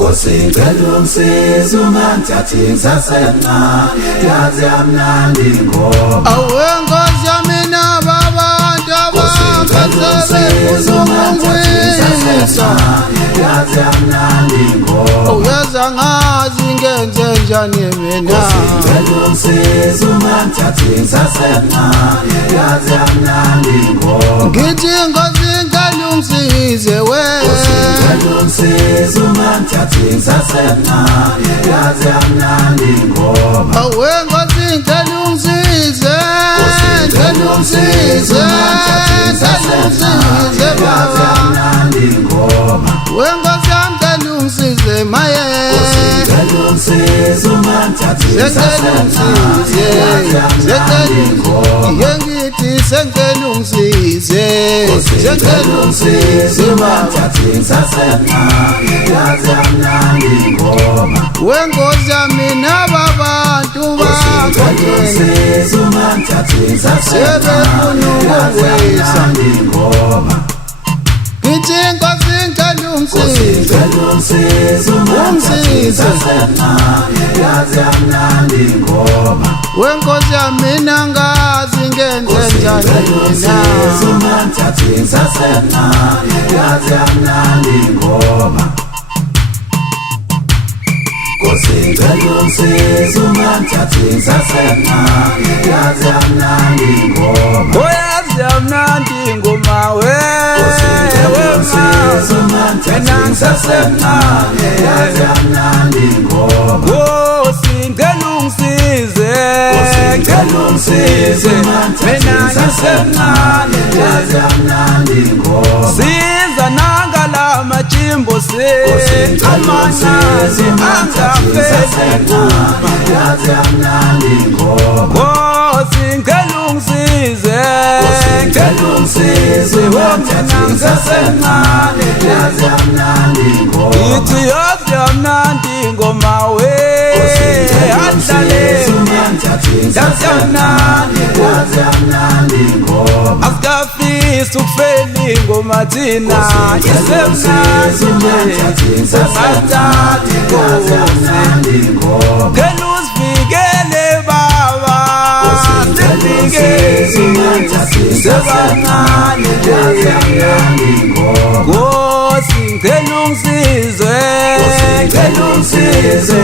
Ngicela ungisize ungangithathi ngisasena yazi yamnandi ngoba awe Nkosi yami nababantu abakhathele yazi yamnandi ngoba uyaza ngazi ngenze njani mina ngicela ungisize ungangithathi ngisasena yazi yamnandi ngoba ngithi Nkosi ngicela ungisize we ngicela ungisize ungangithathi ngisasena yazi yamnandi ngoba awe Nkosi ngicela ungisize ngicela ungisize baba we Nkosi yami ngicela ungisize maye ngicela ungisize ungangithathi ngithi sengicela ungisize ngicela ungisize ungangithathi ngisasena yazi yamnandi ngoba we Nkosi yami nababantu bakhathele sebefuna ukungwisa ngithi Nkosi ngicela ungisize ungisize we Nkosi yami nangazi ngenze njani mina ngicela ungisize ungangithathi ngisasena yazi yamnandi ngoba oyazi yamnandi ngoma we ngicela ungangithathi ngisasena yazi yamnandi ngoba Nkosi ngicela ungisize ngicela ungisize mina ngisemncane yazi yamnandi ngoba siza nangala majimbo amanani angafeli yazi yamnandi ngoba Nkosi ngicela ungisize ngicela ungisize womina ngisemncane yazi yamnandi ngoba ithi yazi yamnandi ngoma we adlale yazi yamnandi ngoba asikafisi ukufeli ngoma thina isemnandi nje ungathathi Nkosi ngicela usivikele baba sivikele sebancane Nkosi ngicela ungisize ngicela ungisize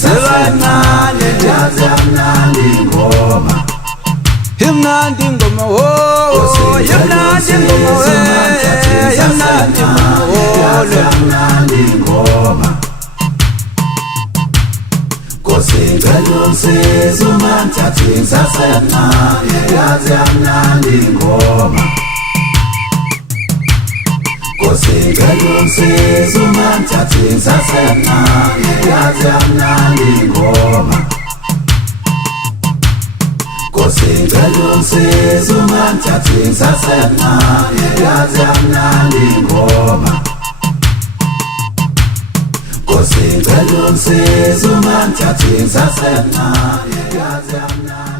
sebancane yazi yamnandi ngoba imnandi ngoma wo imnandi ngoma we imnandi yamnandi ngoba Nkosi ngicela ungisize ungangithathi ngisasena yazi yamnandi ngoba Nkosi ngicela ungisize ungangithathi ngisasena yazi yamnandi ngoba Nkosi ngicela ungisize ungangithathi ngisasena yazi yamnandi ngoba Nkosi ngicela ungisize ungangithathi ngisasena yazi yamnandi